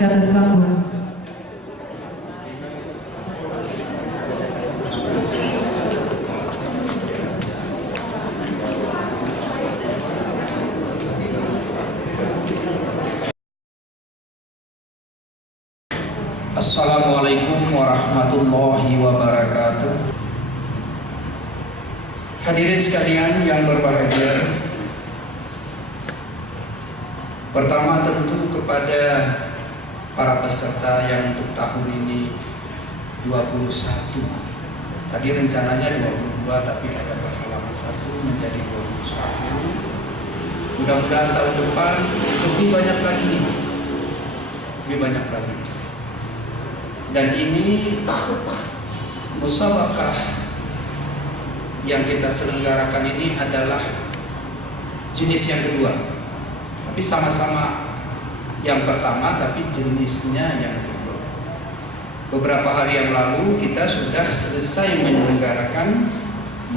ke atas panggung. Assalamualaikum warahmatullahi wabarakatuh. Hadirin sekalian yang berbahagia, pertama tentu kepada para peserta yang untuk tahun ini 21. Tadi rencananya 22 tapi ada perhalangan satu menjadi 21. Mudah-mudahan tahun depan lebih banyak lagi. Dan ini musabaqah yang kita selenggarakan ini adalah jenis yang kedua. Tapi sama-sama yang pertama, tapi jenisnya yang kedua. Beberapa hari yang lalu kita sudah selesai menyelenggarakan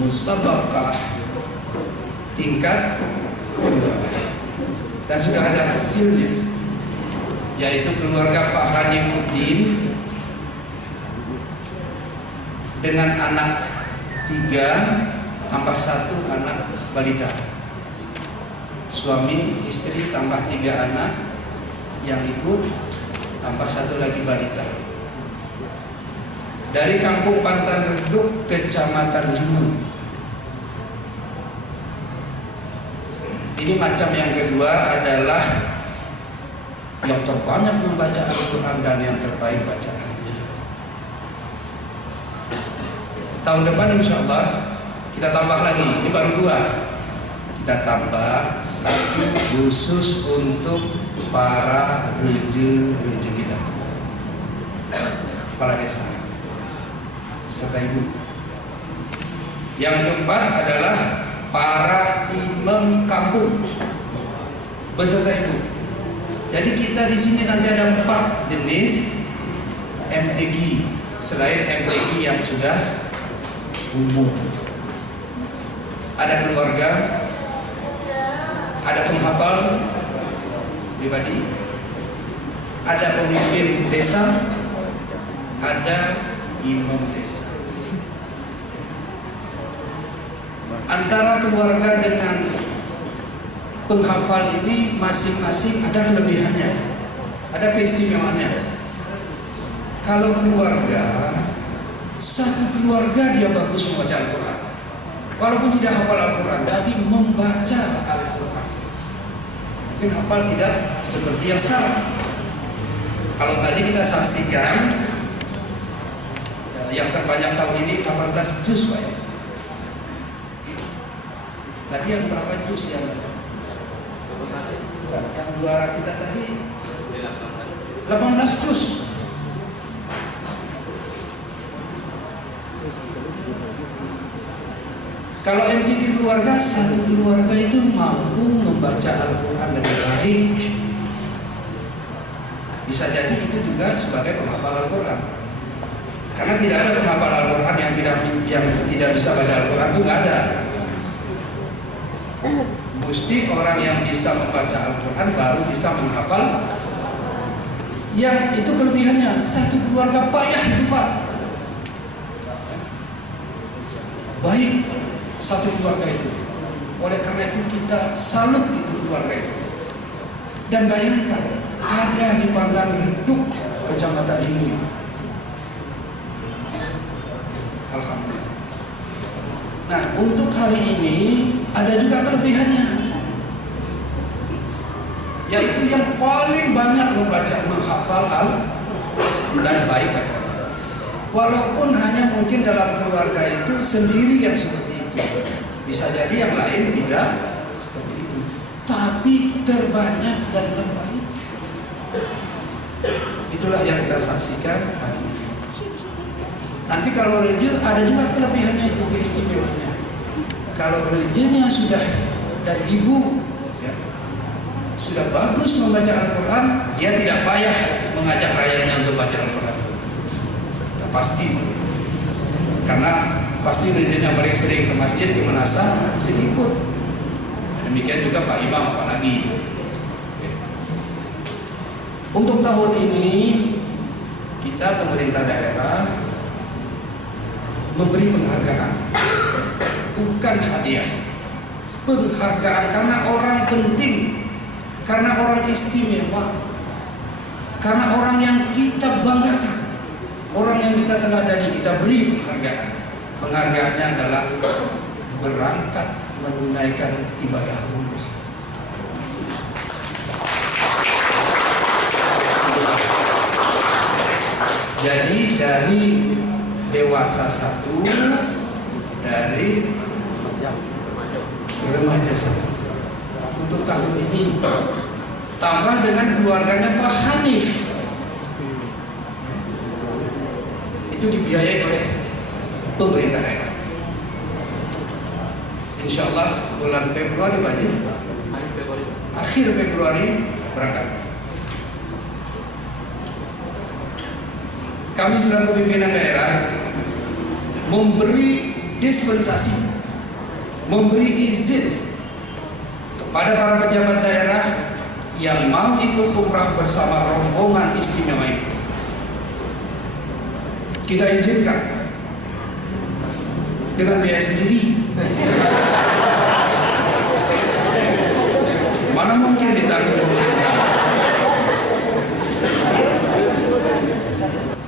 musabaqah tingkat kedua. Dan sudah ada hasilnya, yaitu keluarga Pak Hanifuddin dengan anak 3 tambah 1 anak balita. Suami istri tambah 3 anak yang ikut tambah 1 lagi balita. Dari Kampung Pantan Reduk, Kecamatan Limun. Ini macam yang kedua adalah yang terbanyak membaca Al-Quran dan yang terbaik bacaannya. Tahun depan insya Allah kita tambah lagi, ini baru 2. Kita tambah 1 khusus untuk para reja kita, kepala desa beserta ibu. Yang keempat adalah para imam kampung beserta ibu. Jadi kita di sini nanti ada 4 jenis MTQ selain MTQ yang sudah umum. Ada keluarga, ada penghafal pribadi, ada pemimpin desa, ada imam desa. Antara keluarga dengan penghafal ini masing-masing ada kelebihannya, ada keistimewaannya. Kalau keluarga, satu keluarga dia bagus membaca Al-Quran, walaupun tidak hafal Al-Quran, tapi membaca Al-Quran. Mungkin hafal tidak seperti yang sekarang. Kalau tadi kita saksikan yang terbanyak tahun ini 18 juz, Pak ya. Tadi yang berapa juz yang juara kita tadi 18 juz. Kalau MTQ keluarga, satu keluarga itu mampu membaca Al-Quran dengan baik. Bisa jadi itu juga sebagai penghafal Al-Quran. Karena tidak ada penghafal Al-Quran yang tidak bisa baca Al-Quran, itu nggak ada. Mesti orang yang bisa membaca Al-Quran baru bisa menghafal. Yang itu kelebihannya, satu keluarga payah itu Pak. Baik satu keluarga itu. Oleh karena itu kita salut itu keluarga itu. Dan bayangkan ada di Pantan Reduk, Kecamatan ini. Alhamdulillah. Nah, untuk hari ini ada juga kelebihannya, yaitu yang paling banyak membaca, menghafal dan baik bacanya. Walaupun hanya mungkin dalam keluarga itu sendiri yang seperti itu, bisa jadi yang lain tidak seperti itu, tapi terbanyak dan terbaik. Itulah yang kita saksikan hari ini. Nanti kalau reja ada juga kelebihannya, itu keistimewaannya. Kalau rejanya sudah dan ibu ya, sudah bagus membaca Al-Quran, dia tidak payah mengajak rayanya untuk baca Al-Quran. Pasti, karena pasti rejanya paling sering ke masjid, ke manasah, mesti ikut. Demikian juga Pak Imam, apalagi. Untuk tahun ini kita pemerintah daerah memberi penghargaan, bukan hadiah. Penghargaan karena orang penting, karena orang istimewa, karena orang yang kita banggakan, orang yang kita teladani, kita beri penghargaan. Penghargaannya adalah berangkat menunaikan ibadah umrah. Jadi dari dewasa 1, dari remaja 1 untuk tahun ini, tambah dengan keluarganya Pak Hanif, itu dibiayai oleh pemerintah daerah. Insya Allah bulan Februari Pak Haji, akhir Februari berangkat. Kami selaku pimpinan daerah memberi dispensasi, memberi izin kepada para pejabat daerah yang mau ikut umrah bersama rombongan istimewa ini. Kita izinkan dengan biaya sendiri. Mana mungkin ditanggung pemerintah.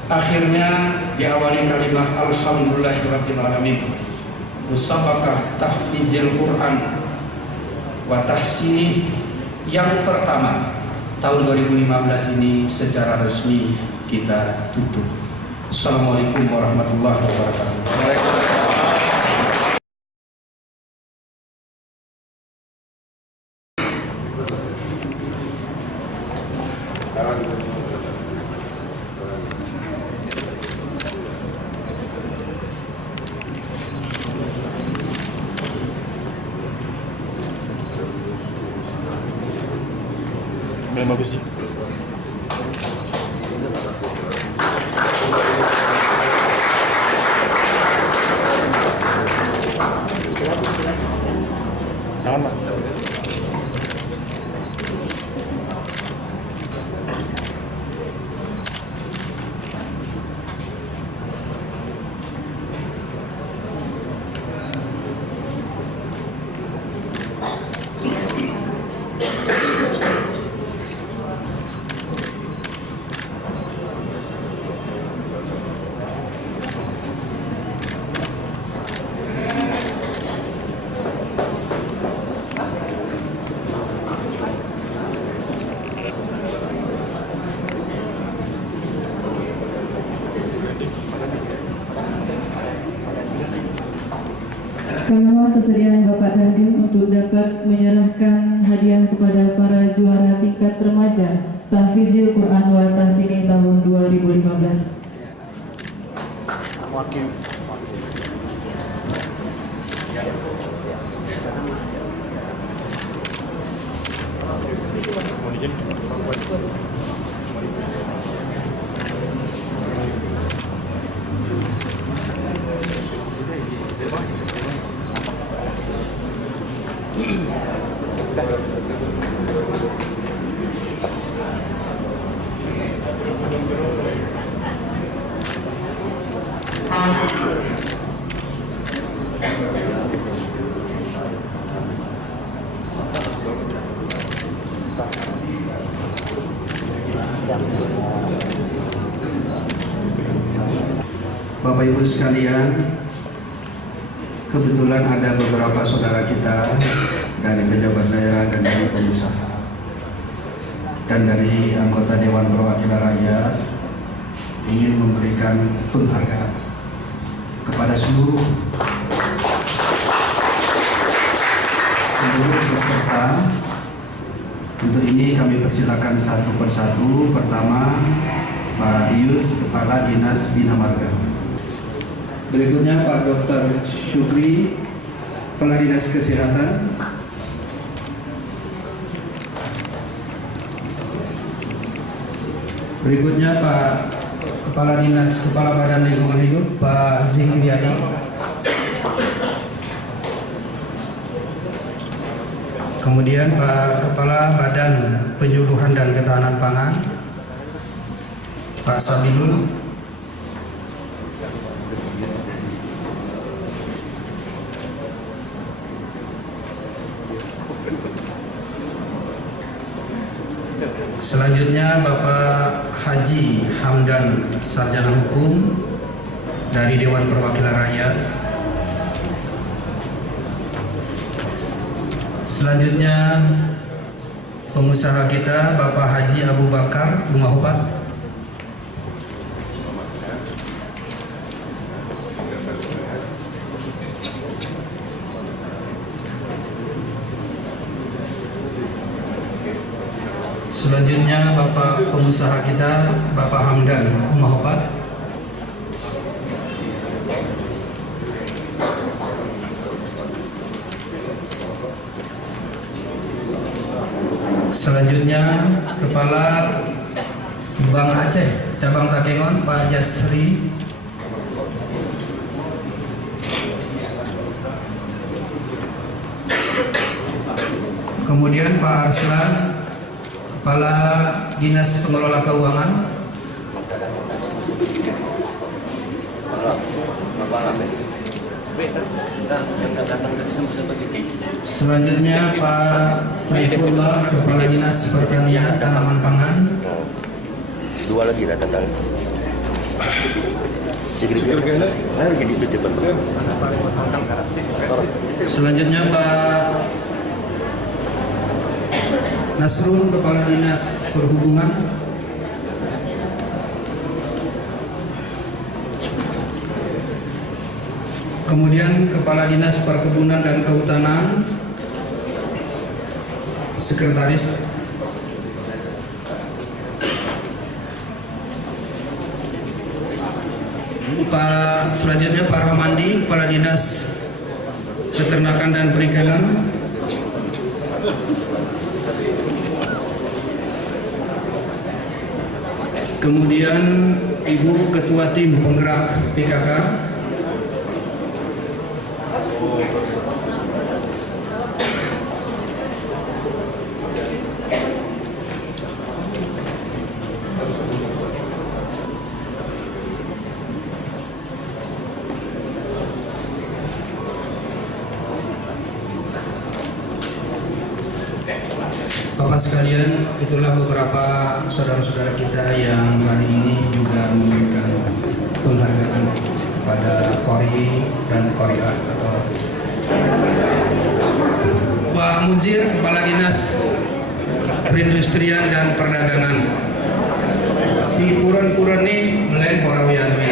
Akhirnya diawali kalimat alhamdulillahirabbil alamin. Musabaqah tahfizil Quran wa tahsini yang pertama tahun 2015 ini secara resmi kita tutup. Assalamualaikum warahmatullahi wabarakatuh. Yang bagus sih. Jangan mas. Karena kesediaan Bapak Dandim untuk dapat menyerahkan hadiah kepada para juara tingkat remaja Tahfizil Quran wa Tahsini tahun 2015. Wakil. Bapak Ibu sekalian, kebetulan ada beberapa saudara kita dari pejabat daerah dan dari pengusaha dan dari anggota Dewan Perwakilan Rakyat ingin memberikan penghargaan kepada seluruh peserta. Untuk ini kami persilakan satu persatu. Pertama, Pak Ius, Kepala Dinas Bina Marga. Berikutnya Pak Dr. Syukri, Kepala Dinas Kesehatan. Berikutnya Pak Kepala Dinas Kepala Badan Lingkungan Hidup, Pak Zikriani. Kemudian Pak Kepala Badan Penyuluhan dan Ketahanan Pangan, Pak Sabilul. Selanjutnya Bapak Haji Hamdan, Sarjana Hukum dari Dewan Perwakilan Rakyat. Selanjutnya pengusaha kita Bapak Haji Abu Bakar Bunga Hupat. Selanjutnya Bapak pengusaha kita Bapak Hamdan Bunga Hupat. Selanjutnya Kepala Bank Aceh Cabang Takengon Pak Jasri. Kemudian Pak Arslan, Kepala Dinas Pengelola Keuangan. Selanjutnya Pak Saifullah, Kepala Dinas Pertanian Tanaman Pangan. Dua lagi dah datang. Selanjutnya Pak Nasrul, Kepala Dinas Perhubungan. Kemudian Kepala Dinas Perkebunan dan Kehutanan, Sekretaris. Selanjutnya Pak Rahmandi, Kepala Dinas Peternakan dan Perikanan. Kemudian Ibu Ketua Tim Penggerak PKK. Bapak sekalian, itulah beberapa saudara-saudara kita yang hari ini juga memberikan penghargaan kepada Qori dan Qoriah atau Pak Muzir, Kepala Dinas Perindustrian dan Perdagangan. Si puran-puran ini melain para wianwi.